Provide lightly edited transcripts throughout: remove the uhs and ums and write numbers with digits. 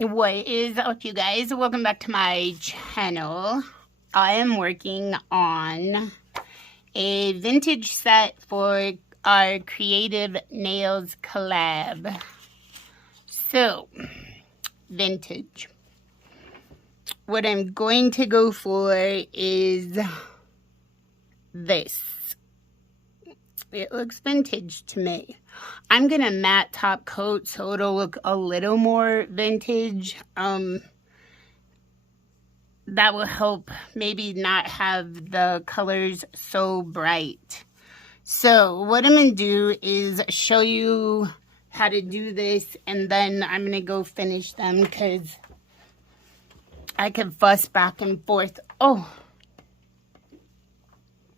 What is up, you guys? Welcome back to my channel. I am working on a vintage set for our Creative Nails collab. So, vintage. What I'm going to go for is this. It looks vintage to me. I'm going to matte top coat so it'll look a little more vintage. That will help maybe not have the colors so bright. So what I'm going to do is show you how to do this, and then I'm going to go finish them because I can fuss back and forth. Oh,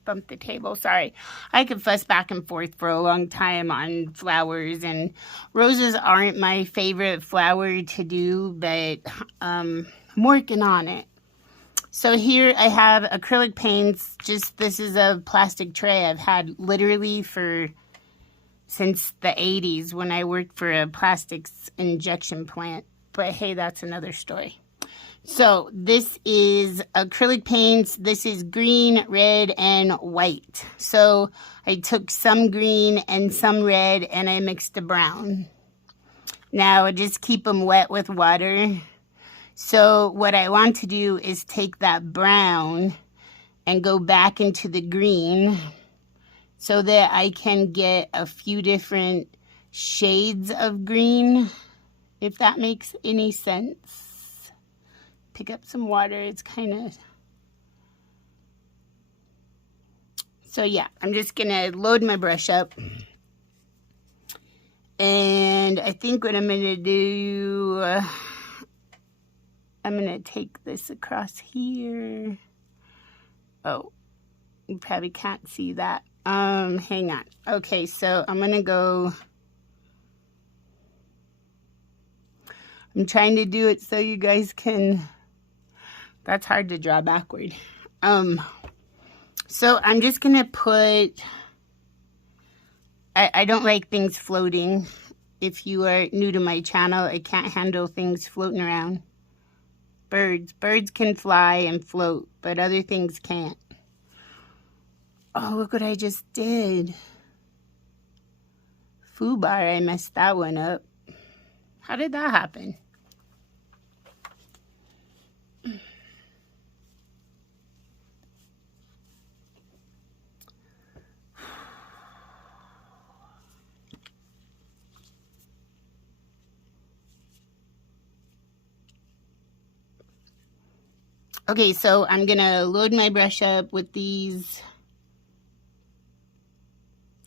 bumped the table, sorry. I could fuss back and forth for a long time on flowers, and roses aren't my favorite flower to do, but I'm working on it. So here I have acrylic paints. This is a plastic tray I've had literally since the 80s when I worked for a plastics injection plant. But hey, that's another story. So this is acrylic paints. This is green, red, and white. So I took some green and some red and I mixed a brown. Now I just keep them wet with water. So what I want to do is take that brown and go back into the green so that I can get a few different shades of green, if that makes any sense. Pick up some water. It's kind of... So yeah, I'm just going to load my brush up. And I think what I'm going to do... I'm going to take this across here. Oh, you probably can't see that. Hang on. Okay, so I'm going to go... I'm trying to do it so you guys can... That's hard to draw backward. So I'm just going to put... I don't like things floating. If you are new to my channel, I can't handle things floating around. Birds can fly and float, but other things can't. Oh, look what I just did. Foobar, I messed that one up. How did that happen? Okay, so I'm gonna load my brush up with these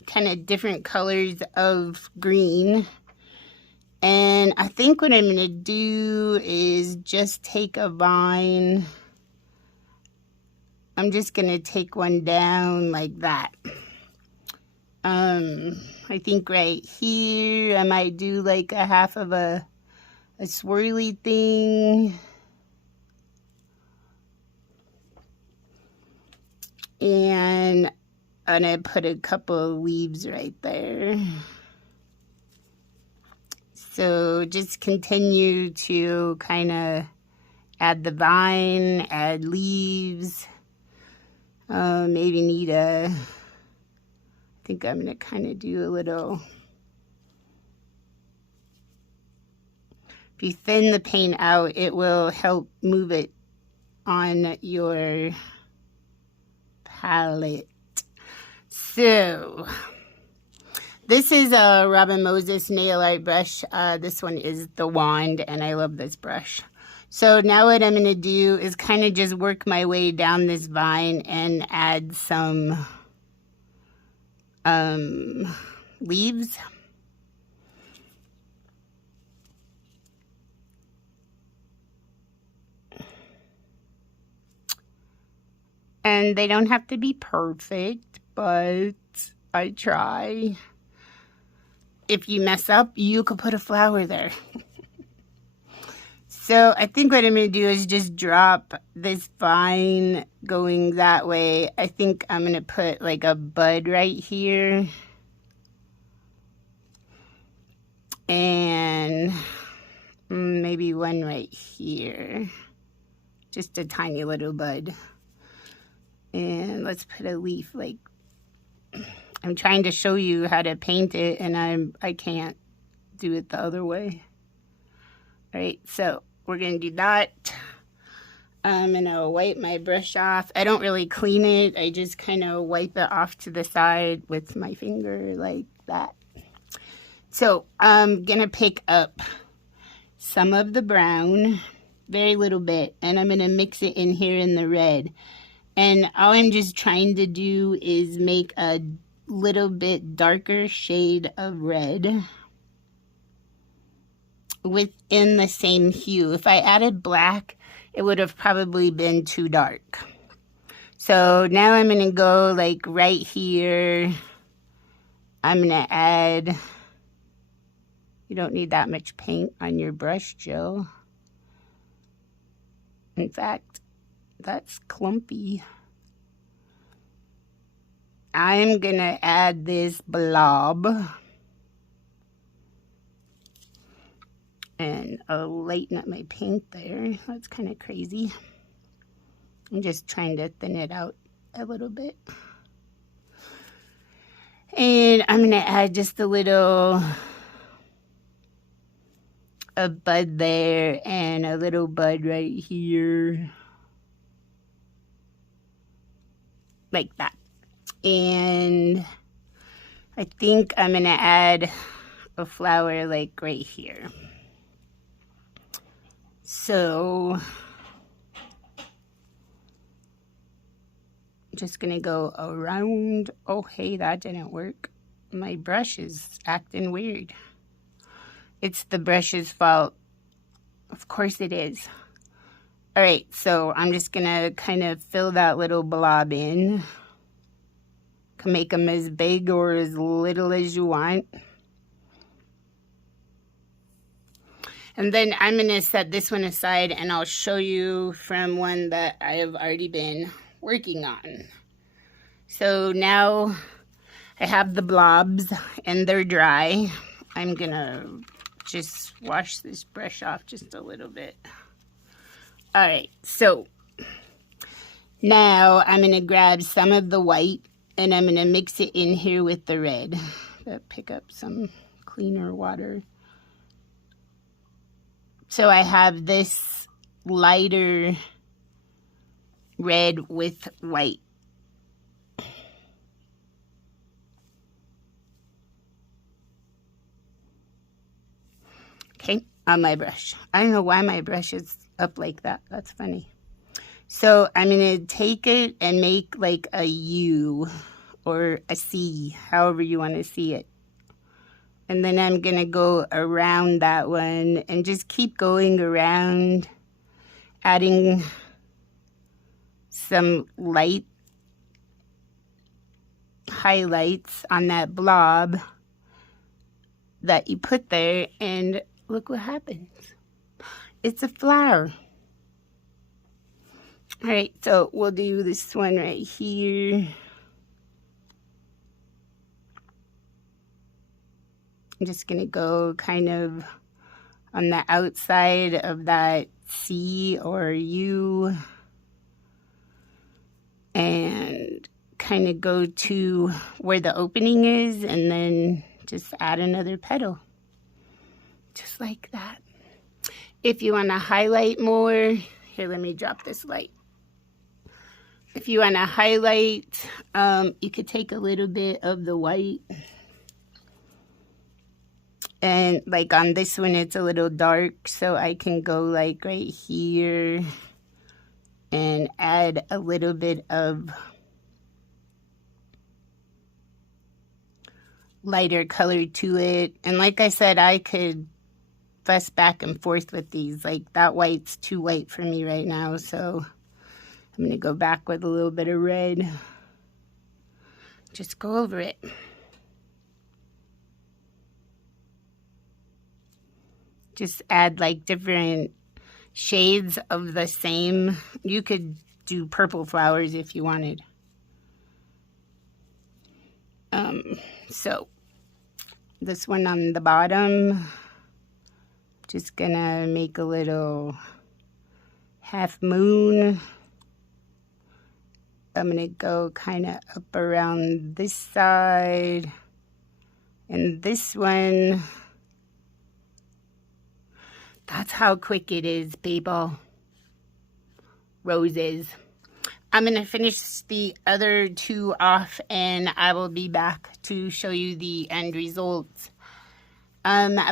kind of different colors of green. And I think what I'm gonna do is just take a vine. I'm just gonna take one down like that. I think right here I might do like a half of a swirly thing. And I'm going to put a couple of leaves right there. So just continue to kind of add the vine, add leaves. Maybe need I think I'm going to kind of do a little... If you thin the paint out, it will help move it on your palette. So this is a Robin Moses nail art brush. This one is the wand, and I love this brush. So now what I'm going to do is kind of just work my way down this vine and add some leaves. And they don't have to be perfect, but I try. If you mess up, you could put a flower there. So I think what I'm going to do is just drop this vine going that way. I think I'm going to put like a bud right here. And maybe one right here. Just a tiny little bud. And let's put a leaf like, I'm trying to show you how to paint it and I can't do it the other way. All right, so we're gonna do that. I'm gonna wipe my brush off. I don't really clean it. I just kind of wipe it off to the side with my finger like that. So I'm gonna pick up some of the brown, very little bit, and I'm gonna mix it in here in the red. And all I'm just trying to do is make a little bit darker shade of red within the same hue. If I added black, it would have probably been too dark. So now I'm gonna go like right here. I'm gonna add, you don't need that much paint on your brush, Jill. In fact, that's clumpy. I'm gonna add this blob. And I'll lighten up my paint there. That's kind of crazy. I'm just trying to thin it out a little bit. And I'm gonna add just a little a bud there and a little bud right here. Like that. And I think I'm gonna add a flower like right here. So I'm just gonna go around. Oh, hey, that didn't work. My brush is acting weird. It's the brush's fault. Of course it is. All right, so I'm just gonna kind of fill that little blob in. Can make them as big or as little as you want. And then I'm gonna set this one aside and I'll show you from one that I have already been working on. So now I have the blobs and they're dry. I'm gonna just wash this brush off just a little bit. All right, so now I'm gonna grab some of the white and I'm gonna mix it in here with the red. Pick up some cleaner water. So I have this lighter red with white. Okay, on my brush. I don't know why my brush is up like that. That's funny. So I'm going to take it and make like a U or a C, however you want to see it. And then I'm going to go around that one and just keep going around, adding some light highlights on that blob that you put there, and look what happens. It's a flower. All right, so we'll do this one right here. I'm just going to go kind of on the outside of that C or U and kind of go to where the opening is and then just add another petal. Just like that. If you want to highlight more, here, let me drop this light. If you want to highlight, you could take a little bit of the white. And like on this one, it's a little dark, so I can go like right here and add a little bit of lighter color to it. And like I said, I could fuss back and forth with these. Like that white's too white for me right now, so I'm going to go back with a little bit of red. Just go over it. Just add like different shades of the same. You could do purple flowers if you wanted. So this one on the bottom, Just gonna make a little half moon. I'm gonna go kind of up around this side and this one. That's how quick it is, people. Roses. I'm going to finish the other two off and I will be back to show you the end results.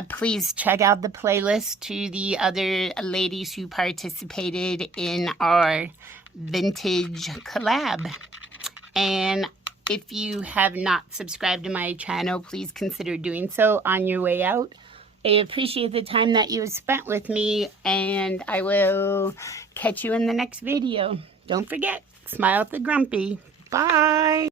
Please check out the playlist to the other ladies who participated in our vintage collab. And if you have not subscribed to my channel, please consider doing so on your way out. I appreciate the time that you have spent with me, and I will catch you in the next video. Don't forget, smile at the grumpy. Bye.